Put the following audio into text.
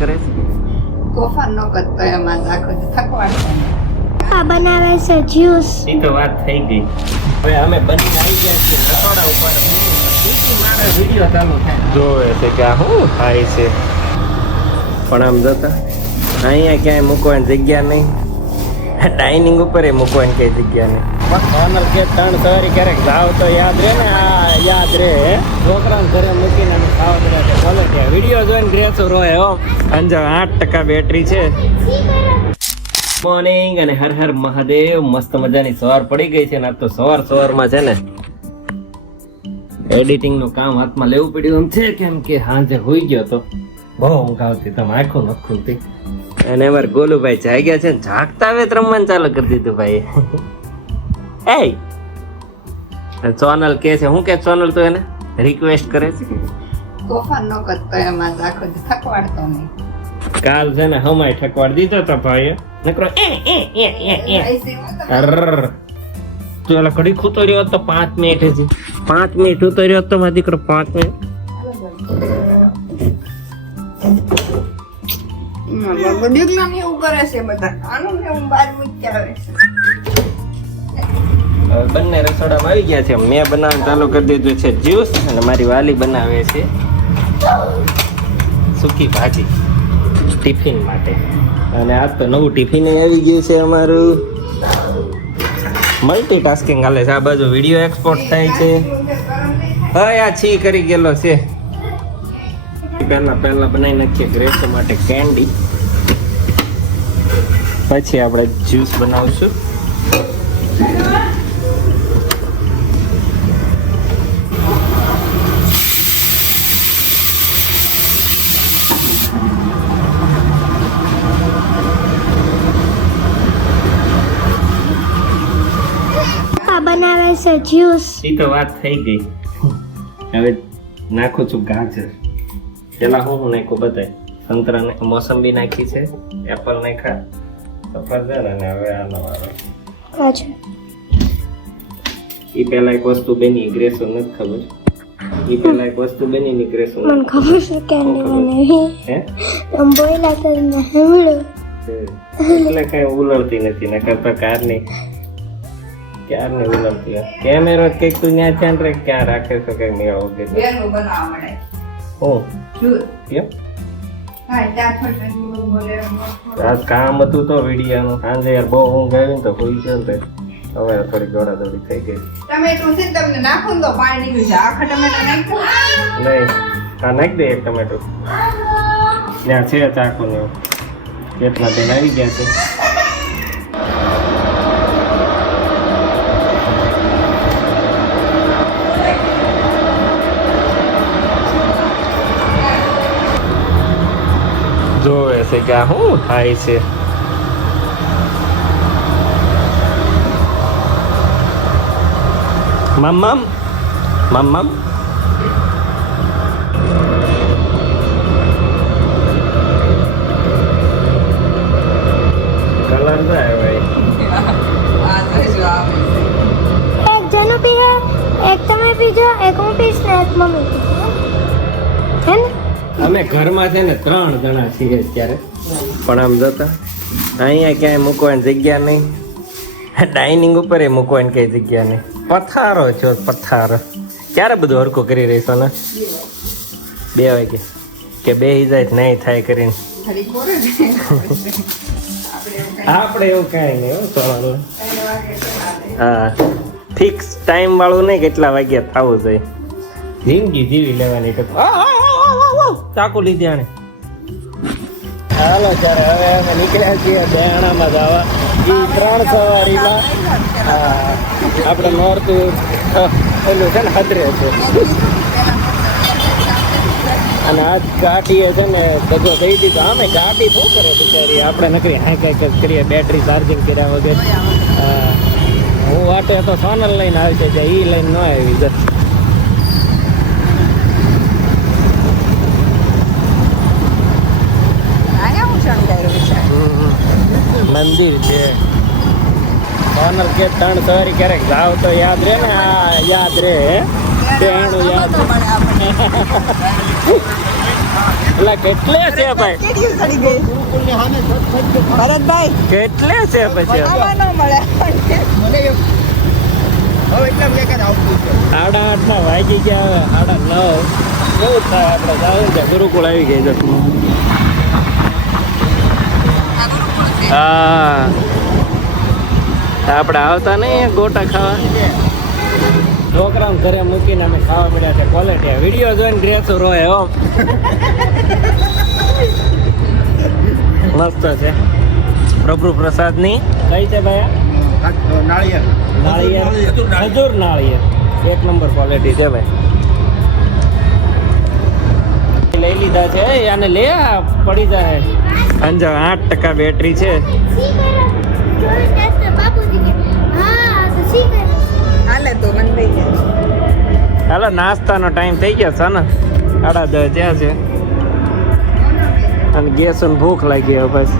કરે છે? તોફાન ન કરતો એમાં આખો થકવાડતો. આ બનાવે છે જ્યુસ. ઈ તો વાત થઈ ગઈ. હવે અમે બની આવી ગયા છીએ રસોડા ઉપર. મારા વિડિયો ચાલુ થાય જોવે છે કે આ શું થાય છે. પણ આમ જતા અહીંયા ક્યાંય મૂકવાની જગ્યા નહીં, ડાઇનિંગ ઉપર મૂકવાની કઈ જગ્યા નહીં. ઓનર કે 3 સવારી ક્યારેક જાવ તો યાદ રહે ને, આ યાદ રહે છોકરાને ઘરે મૂકીને અમે ખાવા બધા બોલે કે વિડીયો જોઈને ગ્રેસો રોય હો. અંજો 8% બેટરી છે. મોર્નિંગ અને હર હર મહાદેવ. મસ્ત મજાની સવાર પડી ગઈ છે ને આજ તો સવારમાં છે ને એડિટિંગ નું કામ હાથમાં લેવું પડ્યું એમ છે, કેમ કે હાંજે હોઈ ગયો તો બહુ ઊંઘ આવતી, તમે આંખો નથી ખુલતી. અને અમારે ગોલુભાઈ જાગ્યા છે ને જાગતા હવે રમવાનું ચાલુ કરી દીધું ભાઈ. એ સોનલ કે છે, હું કે સોનલ તો એને રિક્વેસ્ટ કરે છે તોફાન ન કરતો એમાં આખો થકવાડતો નહીં. કાલ છે ને હમાય ઠકવાડ દીધો તો ભાઈ નકરો તું એલા ઘડી ખૂતો રહ્યો તો 5 મિનિટ જ 5 મિનિટ ઉતર્યો તો મારો દીકરો 5 મિનિટ. દીકરાને એવું કરે છે બધા. આનું ને હું બહાર મૂકી આવે છે. બંને રસોડામાં આવી ગયા છે. મેં બનાવવાનું ચાલુ કરી દીધું છે જ્યુસ અને મારી વાલી બનાવે છે સૂકી ભાજી ટિફિન માટે. અને આજ તો નવું ટિફિન આવી ગયું છે અમારું. મલ્ટીટાસ્કિંગ હાલે છે. આ બાજુ વિડીયો એક્સપોર્ટ થાય છે. હા આ છી કરી ગયેલો છે. પહેલા બનાવી નાખીએ ગ્રેસો માટે કેન્ડી, પછી આપણે જ્યુસ બનાવશું. બનાવે છે જ્યુસ. ઈ તો વાત થઈ ગઈ. હવે નાખું છું ગાજર. પેલા હું નાખ્યું બતાય. સંતરા ને મોસંબી નાખી છે, એપલ નાખ્યા, સફરજન અને હવે આનો વારો. અચ્છા. ઈ પેલા એક વસ્તુ બની ગ્રેસો નથી ખબર. ઈ પેલા એક વસ્તુ બની ની ગ્રેસો મને ખબર છે કે નહીં. હે તમ બોયલા કરીને હમળો. એટલે કઈ ઉલળતી નથી ને કરતા ક્યારની ઉલળતી. કેમેરો કઈક તું ત્યાં ધ્યાન રાખ ક્યાં રાખે છે કઈ મેળો વગર. બેનું બનાવવા મળે. ઓ જ્યુસ. કેમ હા ત્યાં થોડું બોલે. આજ કામ હતું તો વિડીયાનું. સાંજે યાર બહુ ઊંઘ આવી ને તો હોઈ ગયો ને હવે થોડી દોડાદોડી થઈ ગઈ. ટમેટું છે તમને નાખો ને તો પાણી નીકળી જાય. આખા ટમેટા નાખો નહીં હા નાખી દે એક ટમેટું. ત્યાં છે ચાકુ ને કેટલા દિન આવી ગયા છે. જોવે છે કે આ શું થાય છે. મમ્મમ કલર જાય ભાઈ. આ જોઈજો આવે છે. એક જણો પીએ, એક તમે પીજો, એક હું પીશ ને એક મમ્મી પીશે. હે ને? અમે ઘરમાં છે ને 3 જણા છીએ અત્યારે. પણ આમ જતા અહીંયા ક્યાંય મૂકવાની જગ્યા નહીં, ડાઇનિંગ ઉપર મૂકવાની કઈ જગ્યા નહીં. પથારો છો પથારો. ક્યારે બધું હરખું કરી રહીશો ને? 2 વાગે કે 2 જાય નહીં થાય કરીને. ખરી કોરે ને. આપણે એવું કાંઈ નહીં હો સવારે. 3 વાગે ચાલે. હા ફિક્સ ટાઈમ વાળું નહીં કેટલા વાગ્યા થવું જોઈએ. જિંદગી જીવી લેવાની. ચાકુ લીધી આને. હાલો ત્યારે હવે અમે નીકળ્યા છીએ બેણામાં જવા. એ 3 સવારીમાં આપણે નોર્થ પેલું છે ને હદરે છે. અને આજ કાઠીએ છે ને બધો કહી દીધું. અમે કાઠી શું કરે બિચારી, આપણે નકરી હાઈ કાંઈ કરીએ બેટરી ચાર્જિંગ કર્યા વગર. હું વાટે તો સોનલ લઈને આવી છે, એ લઈને ન આવી જશે. મંદિર છે. સોનલ કે 3 સવારી ક્યારેક જાવ તો યાદ રહે ને, આ યાદ રહે. તેનું યાદ એટલે કેટલે છે ભાઈ કેરીઓ સડી ગઈ ભરતભાઈ કેટલે છે પછી આવા ન મળે સાડા 8 વાગી ગયા હવે 9:30 બહુ થાય આપણે જાવું છે ગુરુકુળ આવી ગઈ જતું હા આપણે આવતા નહીં ગોટા ખાવા છોકરાને ઘરે મૂકીને અમે ખાવા મળ્યા છે ક્વોલિટી વિડીયો જોઈને ગ્રેસુર હોય હો મસ્ત છે પ્રભુ પ્રસાદની કઈ છે ભાઈ નાળિયેર ખજૂર નાળિયેર એક નંબર ક્વોલિટી છે ભાઈ લઈ લીધા છે આને લે પડી જાય અંજો 8% બેટરી છે હાલે તો મન થઈ જાય હાલો નાસ્તાનો ટાઈમ થઈ ગયો છે ને 10:30 ત્યાં છે અને ગેસ ભૂખ લાગી હવે બસ